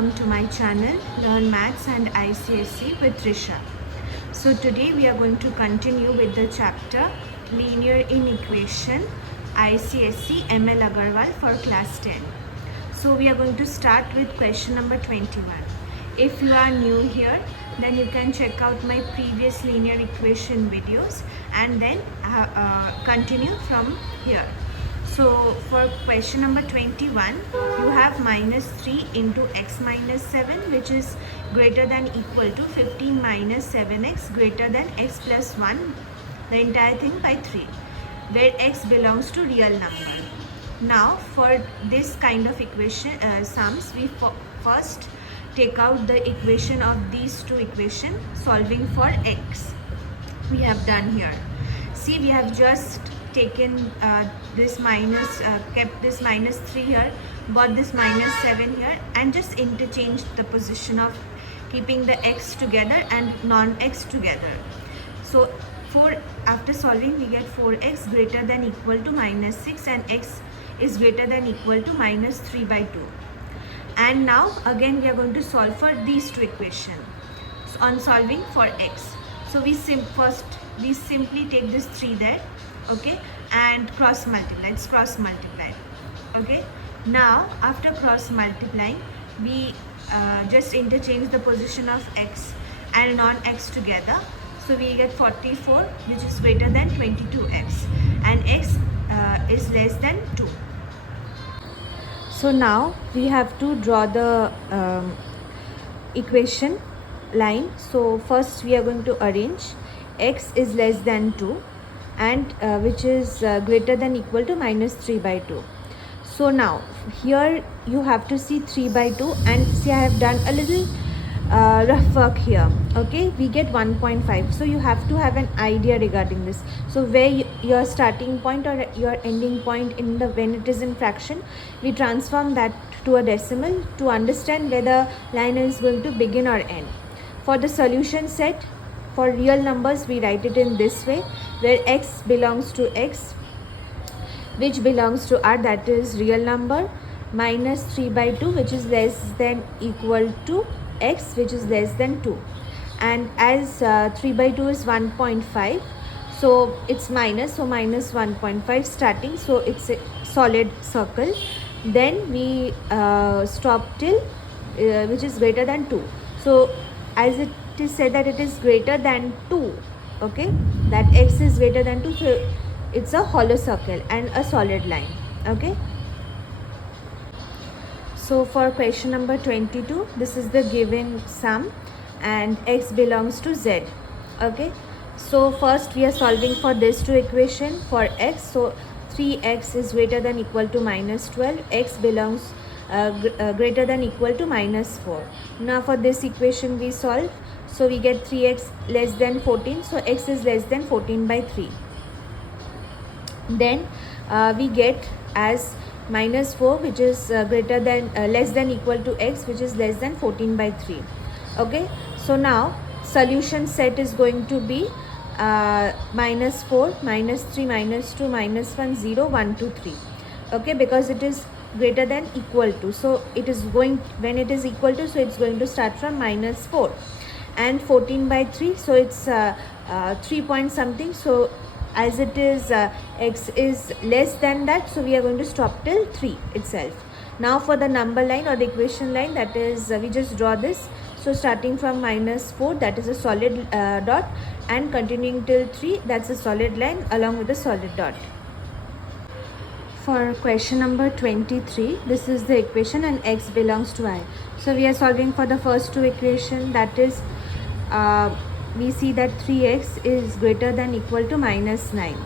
welcome to my channel Learn Maths and ICSE with Trisha. So today we are going to continue with the chapter Linear Inequation ICSE ML Aggarwal for class 10. So we are going to start with question number 21. If you are new here, then you can check out my previous linear equation videos and then continue from here. So for question number 21, you have minus 3 into x minus 7, which is greater than equal to 15 minus 7x greater than x plus 1, the entire thing by 3, where x belongs to real number. Now for this kind of equation sums, we first take out the equation of these two equations solving for x. We have done here. See, we have just taken this minus, kept this minus 3 here, got this minus 7 here, and just interchanged the position of keeping the x together and non-x together. So after solving, we get 4x greater than equal to minus 6 and x is greater than equal to minus 3 by 2. And now again we are going to solve for these two equations on solving for x. So we simply take this 3 there, okay, and cross multiply. Let's cross multiply. Okay, now after cross multiplying, we just interchange the position of x and non-x together. So we get 44, which is greater than 22x, and x is less than 2. So now we have to draw the equation line. So first we are going to arrange x is less than 2 and which is greater than equal to minus 3 by 2. So now here you have to see 3 by 2, and see I have done a little rough work here. Okay, we get 1.5. so you have to have an idea regarding this. So where your starting point or your ending point in the when it is in fraction, we transform that to a decimal to understand where the line is going to begin or end. For the solution set for real numbers, we write it in this way, where x belongs to x, which belongs to r, that is real number, minus 3 by 2, which is less than equal to x, which is less than 2. And as 3 by 2 is 1.5, so it's minus, so minus 1.5 starting, so it's a solid circle. Then we stop till which is greater than 2. So as it is said that it is greater than 2, okay, that x is greater than 2, so it's a hollow circle and a solid line. Okay, so for question number 22, this is the given sum and x belongs to z. Okay, so first we are solving for this two equation for x. So 3x is greater than equal to minus 12, x belongs greater than equal to minus 4. Now for this equation we solve, so we get 3x less than 14, so x is less than 14 by 3. Then we get as minus 4, which is greater than less than equal to x, which is less than 14 by 3. Okay, so now solution set is going to be minus 4, minus 3, minus 2, minus 1, 0, 1, 2, 3. Okay, because it is greater than equal to, so it is going, when it is equal to, so it's going to start from minus 4, and 14 by 3, so it's 3 point something. So as it is x is less than that, so we are going to stop till 3 itself. Now for the number line or the equation line, that is we just draw this. So starting from minus 4, that is a solid dot, and continuing till 3, that's a solid line along with a solid dot. For question number 23, this is the equation and x belongs to I. So we are solving for the first two equation, that is we see that 3x is greater than equal to minus 9.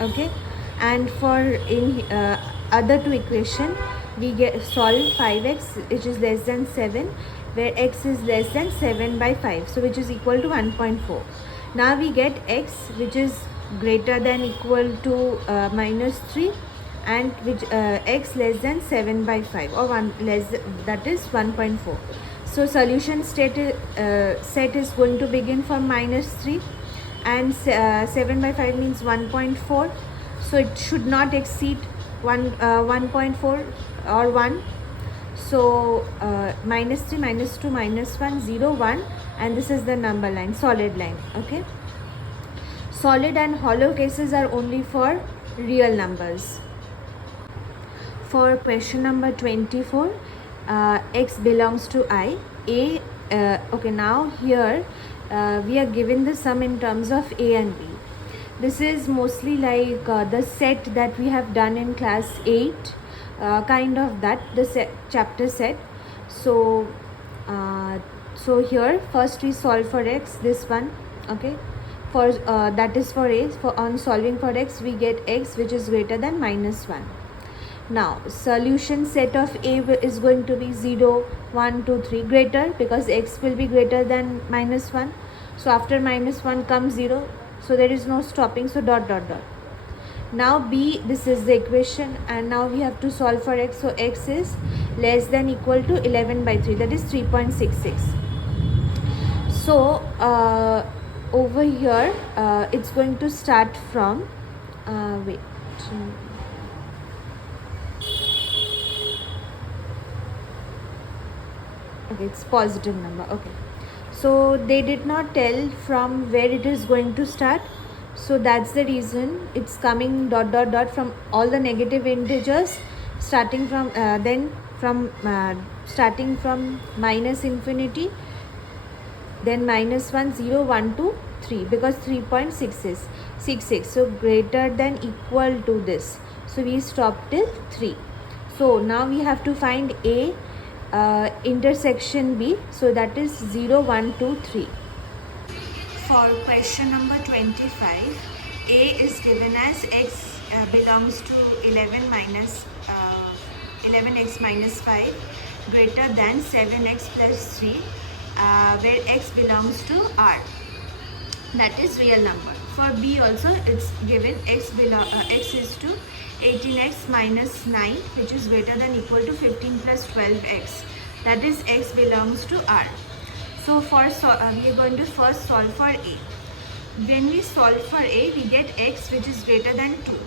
Okay, and for in other two equation, we get solve 5x, which is less than 7, where x is less than 7 by 5, so which is equal to 1.4. Now we get x which is greater than equal to minus 3, and which x less than 7 by 5 or 1 less, that is 1.4. So solution set is going to begin from minus 3, and 7 by 5 means 1.4, so it should not exceed 1.4 or 1. So -3, -2, -1, 0, 1, and this is the number line, solid line. Okay, solid and hollow cases are only for real numbers. For question number 24, x belongs to I. Okay, now here we are given the sum in terms of A and B. This is mostly like the set that we have done in class 8, kind of that, the chapter set. So here first we solve for x, this one. Okay, for that is for A. On solving for x, we get x which is greater than -1. Now solution set of A is going to be 0, 1, 2, 3, greater, because x will be greater than -1. So after -1 comes 0, so there is no stopping, so dot dot dot. Now B, this is the equation, and now we have to solve for x. So x is less than equal to 11/3, that is 3.66. So over here it's going to start from okay, it's positive number. Okay, so they did not tell from where it is going to start, so that's the reason it's coming dot dot dot from all the negative integers, starting from starting from -infinity, then -1, 0, 1, 2, 3, because 3.66, so greater than equal to this, so we stop till 3. So now we have to find A intersection B, so that is 0, 1, 2, 3. For question number 25, A is given as x belongs to 11x minus 5 greater than 7x plus 3, where x belongs to R, that is real number. For B also it's given x is to 18x minus 9, which is greater than equal to 15 plus 12x, that is x belongs to R. So we are going to first solve for A. When we solve for A, we get x which is greater than 2,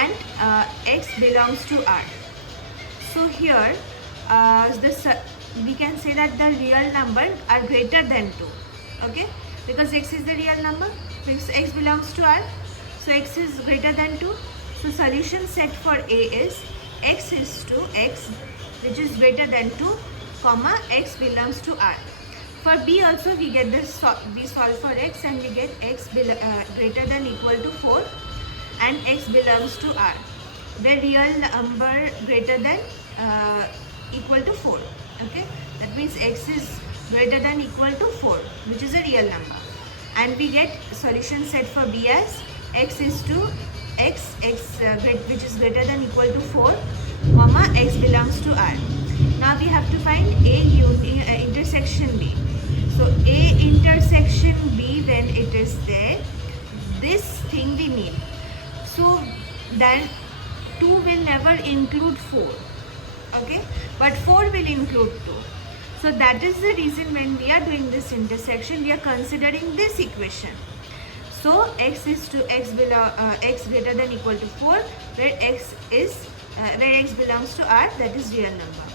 and x belongs to R. So here we can say that the real number are greater than 2. Okay, because x is the real number, because x belongs to R, so x is greater than 2. So solution set for A is x is to x which is greater than 2, comma x belongs to R. For B also we get this, we solve for x and we get x greater than equal to 4 and x belongs to R, the real number greater than equal to 4. Okay, that means x is greater than equal to 4, which is a real number, and we get solution set for B as x is to x which is greater than equal to 4, comma x belongs to R. Now we have to find A intersection B. So A intersection B, when it is there, this thing we need. So then 2 will never include 4. Okay, but 4 will include 2. So that is the reason when we are doing this intersection, we are considering this equation. So x is to x greater than equal to 4, where x belongs to R, that is real number.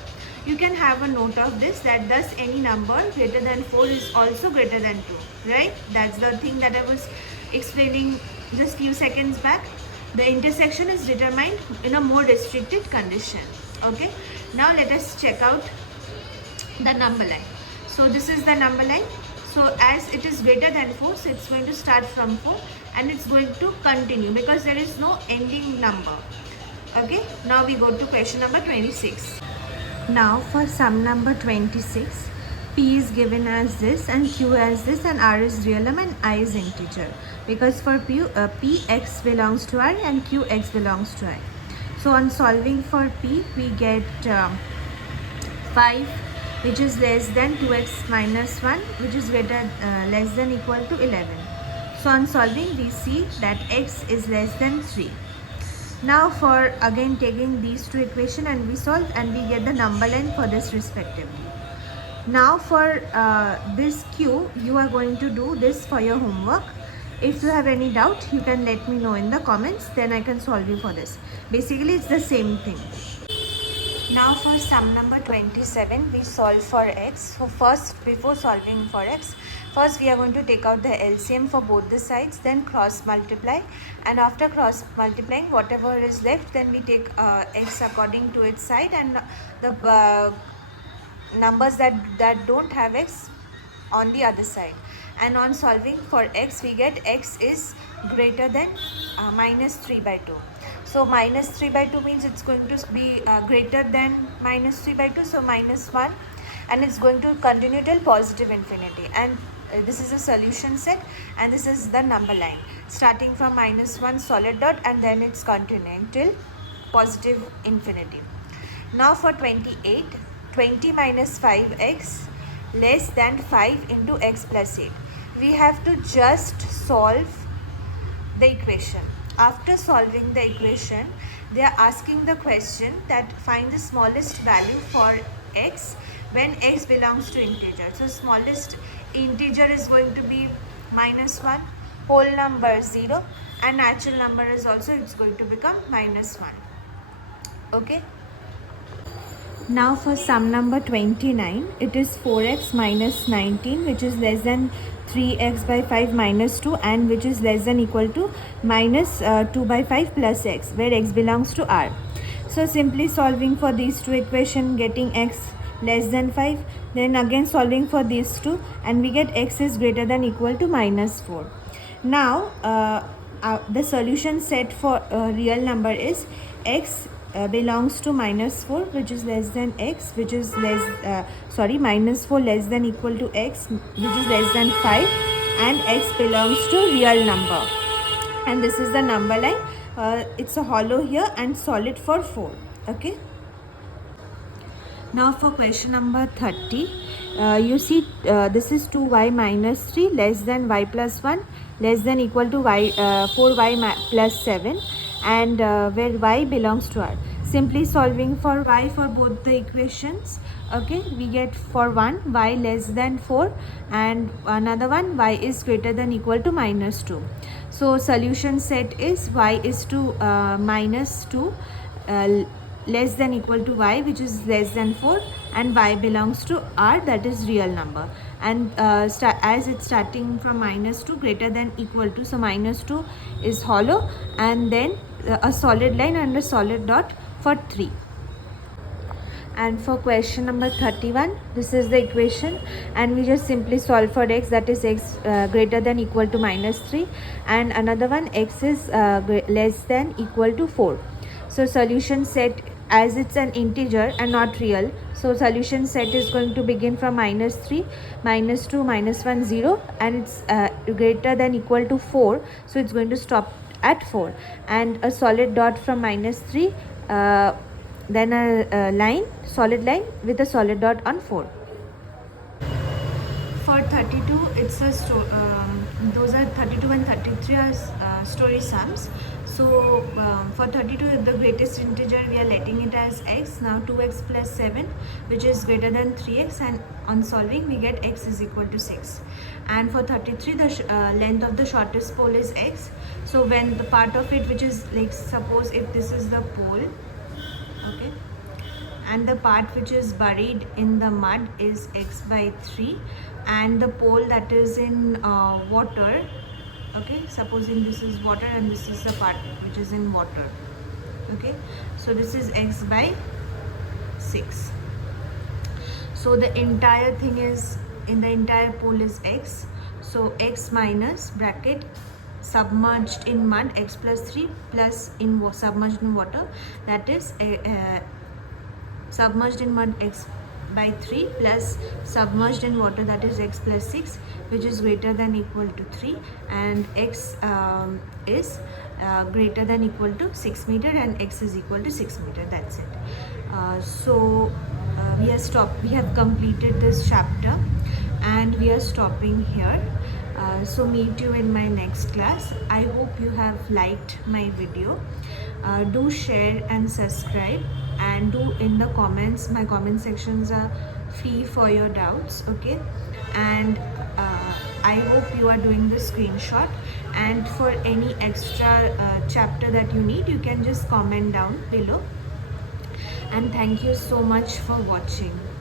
You can have a note of this, that thus any number greater than 4 is also greater than 2, right? That's the thing that I was explaining just few seconds back. The intersection is determined in a more restricted condition. Okay, now let us check out the number line. So this is the number line. So as it is greater than 4, so it's going to start from 4 and it's going to continue because there is no ending number. Okay, now we go to question number 26. Now for sum number 26, P is given as this and Q as this, and R is real number and I is integer, because for P x belongs to R and Q x belongs to I. So on solving for P, we get 5 which is less than 2x minus 1, which is less than equal to 11. So on solving, we see that x is less than 3. Now for again taking these two equations and we solve, and we get the number line for this respectively. Now for this Q, you are going to do this for your homework. If you have any doubt, you can let me know in the comments, then I can solve you for this. Basically it's the same thing. Now for sum number 27, we solve for x. So first, before solving for x, first we are going to take out the LCM for both the sides, then cross multiply, and after cross multiplying, whatever is left, then we take x according to its side, and the numbers that don't have x on the other side. And on solving for x, we get x is greater than minus 3 by 2. So minus 3 by 2 means it's going to be greater than minus 3 by 2, so minus 1, and it's going to continue till positive infinity. And this is a solution set, and this is the number line starting from minus 1 solid dot, and then it's continuing till positive infinity. Now for 28, 20 minus 5x less than 5 into x plus 8. We have to just solve the equation. After solving the equation, they are asking the question that find the smallest value for x when x belongs to integer. So smallest integer is going to be minus 1, whole number 0, and natural number is also, it's going to become minus 1. Okay. Now for sum number 29, it is 4x minus 19, which is less than 3x by 5 minus 2, and which is less than equal to minus 2 by 5 plus x, where x belongs to R. So simply solving for these two equations, getting x less than 5, then again solving for these two, and we get x is greater than equal to minus 4. Now the solution set for real number is x belongs to minus 4, which is less than x, which is minus 4 less than equal to x, which is less than 5, and x belongs to real number. And this is the number line. It's a hollow here and solid for 4. Okay. Now for question number 30, you see this is 2y minus 3 less than y plus 1 less than equal to y 4y plus 7, and where y belongs to R. Simply solving for y for both the equations, okay, we get for one y less than 4, and another one y is greater than equal to minus 2. So solution set is y is to minus 2 less than equal to y, which is less than 4, and y belongs to R, that is real number. And as it's starting from minus 2 greater than equal to, so minus 2 is hollow, and then a solid line and a solid dot for 3. And for question number 31, this is the equation, and we just simply solve for x, that is x greater than equal to minus 3, and another one x is less than equal to 4. So solution set, as it's an integer and not real, so solution set is going to begin from minus 3, minus 2, minus 1, 0, and it's greater than equal to 4, so it's going to stop at 4, and a solid dot from minus 3, then a line, solid line with a solid dot on 4. For 32, it's a those are 32 and 33 are story sums. So for 32, the greatest integer, we are letting it as x. Now 2x plus 7, which is greater than 3x, and on solving we get x is equal to 6. And for 33, the length of the shortest pole is x. So when the part of it which is, like, suppose if this is the pole, okay, and the part which is buried in the mud is x by 3, and the pole that is in water, okay, supposing this is water and this is the part which is in water, okay, so this is x by 6. So the entire thing is, in the entire pole is x, so x minus bracket submerged in mud x plus 3 plus in submerged in water, that is submerged in mud x by 3 plus submerged in water, that is x plus 6, which is greater than equal to 3, and x is greater than equal to 6 meter, and x is equal to 6 meter. That's it. So we have completed this chapter, and we are stopping here. So meet you in my next class. I hope you have liked my video. Do share and subscribe, and do in the comments. My comment sections are free for your doubts, okay, and I hope you are doing the screenshot, and for any extra chapter that you need, you can just comment down below. and thank you so much for watching.